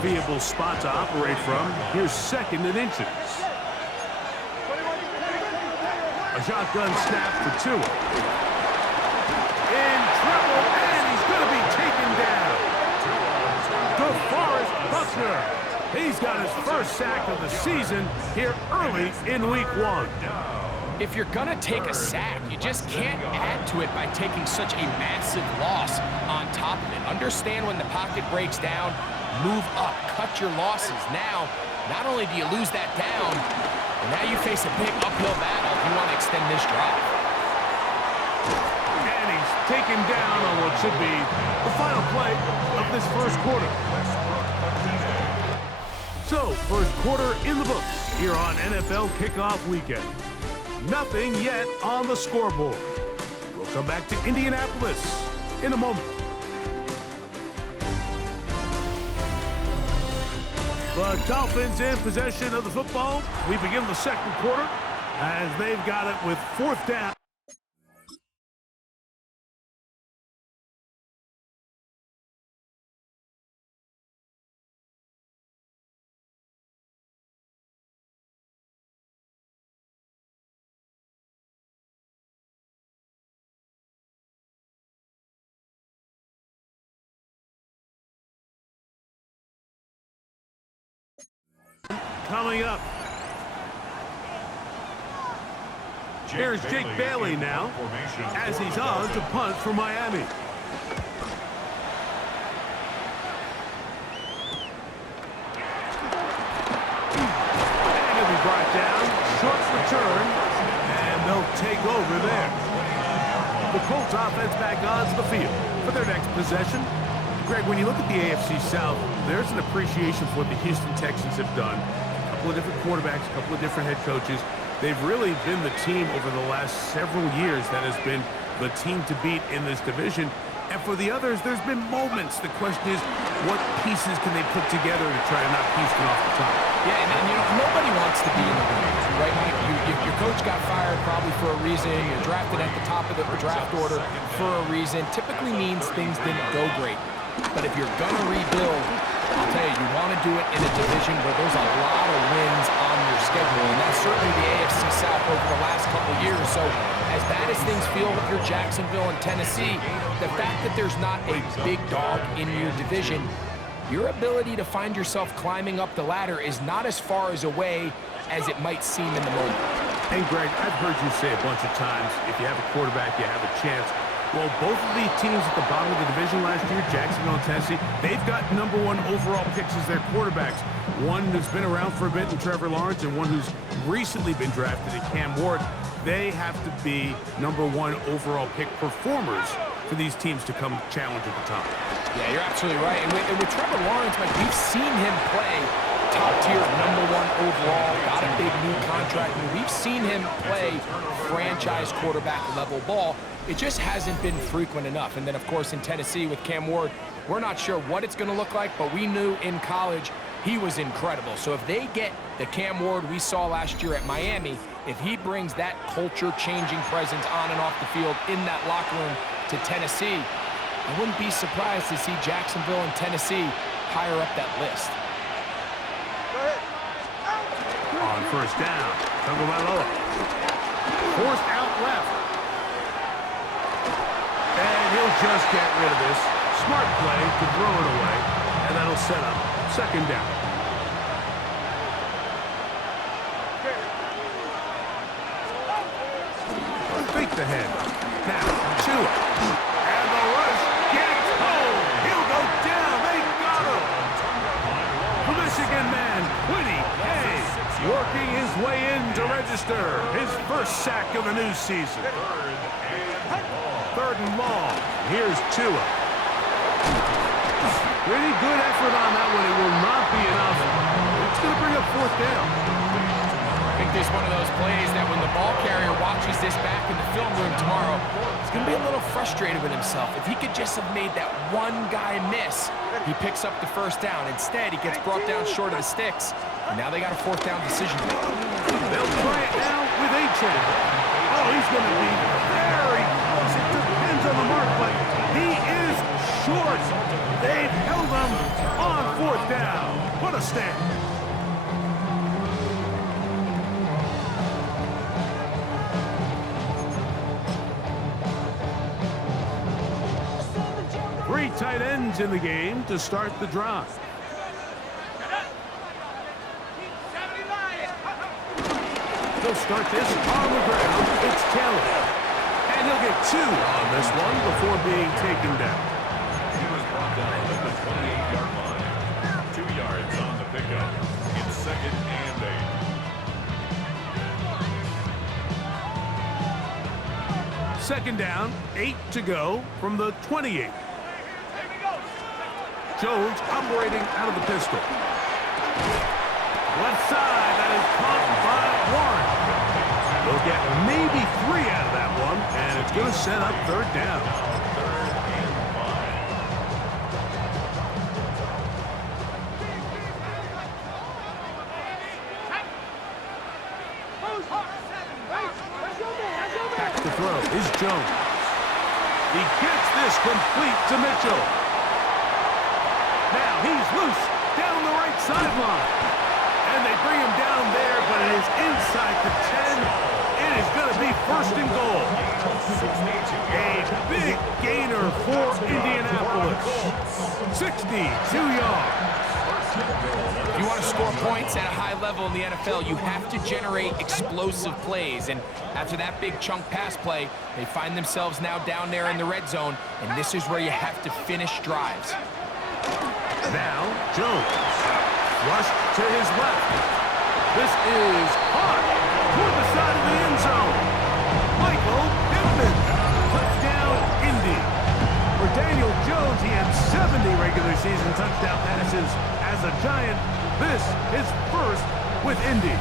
enviable spot to operate from. Here's 2nd and inches. A shotgun snap for Tua. In trouble, and he's going to be taken down. DeForest Buckner. He's got his first sack of the season here early in week 1. If you're going to take a sack, you just can't add to it by taking such a massive loss on top of it. Understand when the pocket breaks down, move up, cut your losses. Now, not only do you lose that down, but now you face a big uphill battle if you want to extend this drive. And he's taken down on what should be the final play of this first quarter. So, first quarter in the books here on NFL Kickoff Weekend. Nothing yet on the scoreboard. We'll come back to Indianapolis in a moment. The Dolphins in possession of the football. We begin the second quarter as they've got it with 4th down. Coming up. Here's Jake Bailey now as he's on to punt for Miami. And he'll be brought down. Short return. And they'll take over there. The Colts offense back onto the field for their next possession. Greg, when you look at the AFC South, there's an appreciation for what the Houston Texans have done. A couple of different quarterbacks, a couple of different head coaches. They've really been the team over the last several years that has been the team to beat in this division. And for the others, there's been moments. The question is, what pieces can they put together to try to knock Houston off the top? Yeah, and you know, nobody wants to be in the winners, right, Mike? Your coach got fired probably for a reason. You're drafted at the top of the draft order for a reason. Typically means things didn't go great. But if you're going to rebuild, I'll tell you, you want to do it in a division where there's a lot of wins on your schedule. And that's certainly the AFC South over the last couple of years. So as bad as things feel with your Jacksonville and Tennessee, the fact that there's not a big dog in your division, your ability to find yourself climbing up the ladder is not as far as away as it might seem in the moment. And Greg, I've heard you say a bunch of times, if you have a quarterback, you have a chance. Well, both of the teams at the bottom of the division last year, Jacksonville and Tennessee, they've got #1 overall picks as their quarterbacks. One who's been around for a bit in Trevor Lawrence and one who's recently been drafted in Cam Ward. They have to be #1 overall pick performers for these teams to come challenge at the top. Yeah, you're absolutely right. And with Trevor Lawrence, Mike, we've seen him play top tier, #1 overall, got a big new contract. And we've seen him play franchise quarterback level ball. It just hasn't been frequent enough. And then, of course, in Tennessee with Cam Ward, we're not sure what it's going to look like, but we knew in college he was incredible. So if they get the Cam Ward we saw last year at Miami, if he brings that culture-changing presence on and off the field in that locker room to Tennessee, I wouldn't be surprised to see Jacksonville and Tennessee higher up that list. On first down, Tagovailoa. Forced out left. And he'll just get rid of this. Smart play to throw it away, and that'll set up 2nd down. Fake the head. Now, Tua. And the rush gets home. He'll go down. They got him. The Michigan man, Quiddy Hayes, working his way in to register his first sack of the new season. 3rd and long. Here's Tua. Pretty good effort on that one. It will not be enough. It's going to bring up 4th down. I think there's one of those plays that when the ball carrier watches this back in the film room tomorrow, he's going to be a little frustrated with himself. If he could just have made that one guy miss, he picks up the first down. Instead, he gets brought down short of the sticks, and now they got a 4th down decision. They'll try it now with A-Chain. Oh, he's going to be very close. It depends on the mark, but he is short. They've held him on 4th down. What a stand. Three tight ends in the game to start the drive. He'll start this on the ground. It's Kelly. And he'll get 2 on this one before being taken down. He was brought down at the 28-yard line. 2 yards on the pickup. It's 2nd and 8. Second down, 8 to go from the 28. Jones operating out of the pistol. Left side, that is caught by Warren. They'll get maybe 3 out of that one, and it's going to set up 3rd down. 3rd and 5. Back to throw is Jones. He gets this complete to Mitchell. Now he's loose down the right sideline. And they bring him down there, but it is inside the 10. It is going to be 1st and goal. A big gainer for Indianapolis. 62 yards. If you want to score points at a high level in the NFL, you have to generate explosive plays. And after that big chunk pass play, they find themselves now down there in the red zone. And this is where you have to finish drives. Now, Jones. Rushed to his left. This is caught toward the side of the end zone. Michael Pittman. Touchdown, Indy. For Daniel Jones, he had 70 regular season touchdown passes as a Giant. This is 1st with Indy.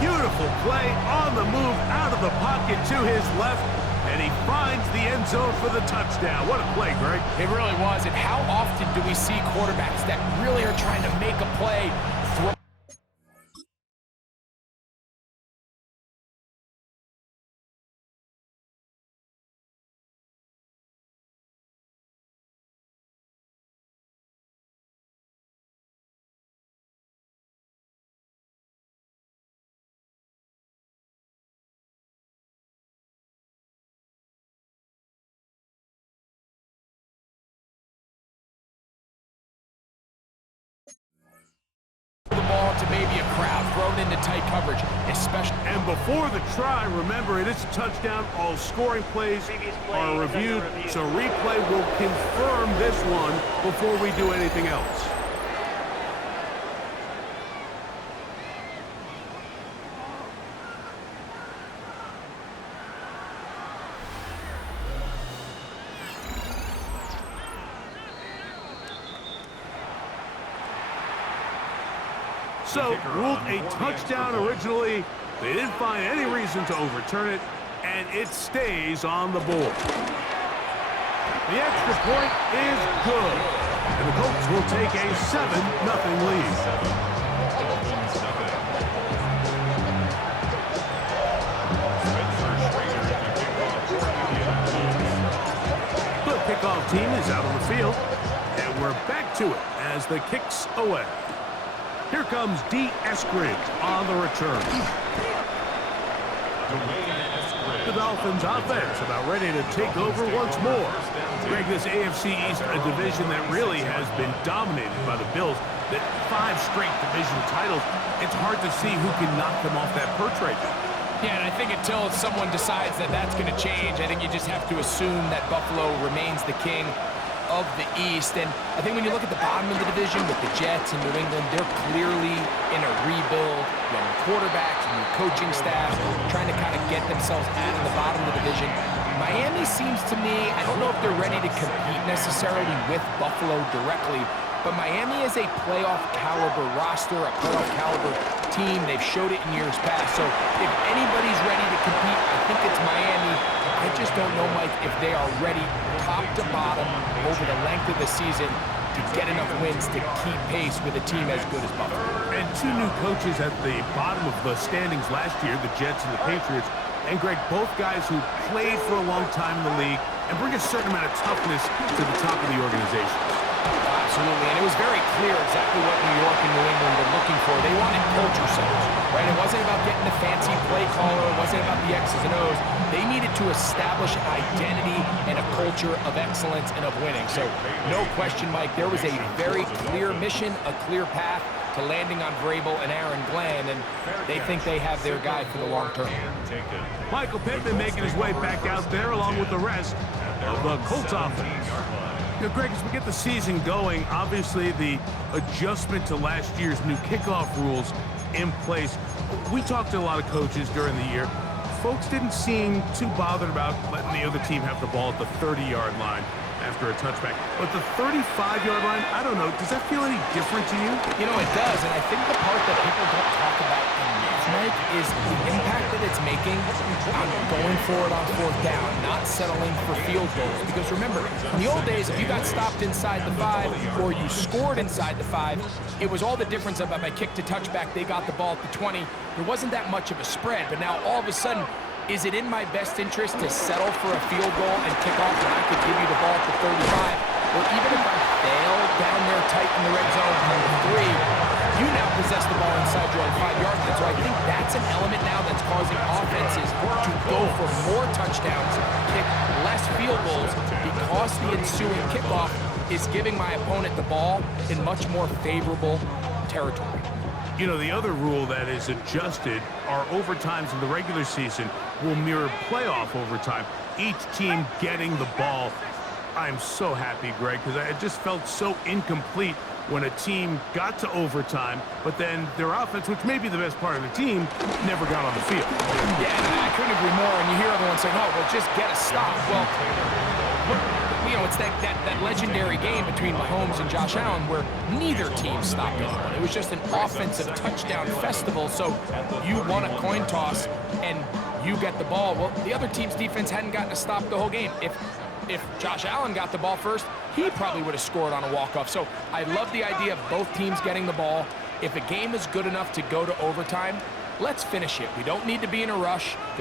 Beautiful play on the move out of the pocket to his left. And he finds the end zone for the touchdown. What a play, Greg. It really was. And how often do we see quarterbacks that really are trying to make a play throw? The ball to maybe a crowd thrown into tight coverage, especially. And before the try, remember it is a touchdown. All scoring plays are reviewed, so replay will confirm this one before we do anything else. So, ruled a touchdown originally. They didn't find any reason to overturn it, and it stays on the board. The extra point is good, and the Colts will take a 7-0 lead. The kickoff team is out on the field, and we're back to it as the kick's away. Here comes D. Eskridge on the return. The Dolphins offense about ready to take over once more. Greg, this AFC East, a division that really has been dominated by the Bills. That 5 straight division titles, it's hard to see who can knock them off that perch right now. Yeah, and I think until someone decides that that's going to change, I think you just have to assume that Buffalo remains the king of the East. And I think when you look at the bottom of the division with the Jets and New England, they're clearly in a rebuild. Young quarterbacks, new coaching staff, trying to kind of get themselves out of the bottom of the division. Miami seems to me, I don't know if they're ready to compete necessarily with Buffalo directly, but Miami is a playoff caliber roster, a playoff caliber team. They've showed it in years past. So if anybody's ready to compete, I think it's Miami. I just don't know, Mike, if they are ready top to bottom over the length of the season to get enough wins to keep pace with a team as good as Buffalo. And 2 new coaches at the bottom of the standings last year, the Jets and the Patriots. And Greg, both guys who played for a long time in the league and bring a certain amount of toughness to the top of the organization. Absolutely, and it was very clear exactly what New York and New England were looking for. They wanted culture setters, right? It wasn't about getting the fancy play caller. It wasn't about the X's and O's. They needed to establish an identity and a culture of excellence and of winning. So, no question, Mike, there was a very clear mission, a clear path to landing on Vrabel and Aaron Glenn, and they think they have their guy for the long term. Michael Pittman making his way back out there along with the rest of the Colts offense. You know, Greg, as we get the season going, obviously the adjustment to last year's new kickoff rules in place. We talked to a lot of coaches during the year. Folks didn't seem too bothered about letting the other team have the ball at the 30-yard line after a touchback. But the 35-yard line, I don't know, does that feel any different to you? You know, it does, and I think the part that people don't talk about enough, Mike, is the impact that it's making on going forward on fourth down, not settling for field goals. Because remember, in the old days, if you got stopped inside the 5 or you scored inside the 5, it was all the difference about my kick to touchback, they got the ball at the 20. There wasn't that much of a spread, but now all of a sudden, is it in my best interest to settle for a field goal and kick off when I could give you the ball at the 35? Or even if I fail down there tight in the red zone on the 3, you now possess the ball inside your own 5-yard line. So I think that's an element now that's causing offenses to go for more touchdowns, kick less field goals, because the ensuing kickoff is giving my opponent the ball in much more favorable territory. You know, the other rule that is adjusted are overtimes in the regular season will mirror playoff overtime, each team getting the ball. I'm so happy, Greg, because I just felt so incomplete when a team got to overtime, but then their offense, which may be the best part of the team, never got on the field. Yeah, I couldn't agree more, and you hear everyone saying, oh, well, just get a stop. Well, you know, it's that legendary game between Mahomes and Josh Allen where neither team stopped anyone. It was just an offensive touchdown festival, so you won a coin toss and you get the ball. Well, the other team's defense hadn't gotten a stop the whole game. If Josh Allen got the ball first, he probably would have scored on a walk-off. So I love the idea of both teams getting the ball. If a game is good enough to go to overtime, let's finish it. We don't need to be in a rush. There's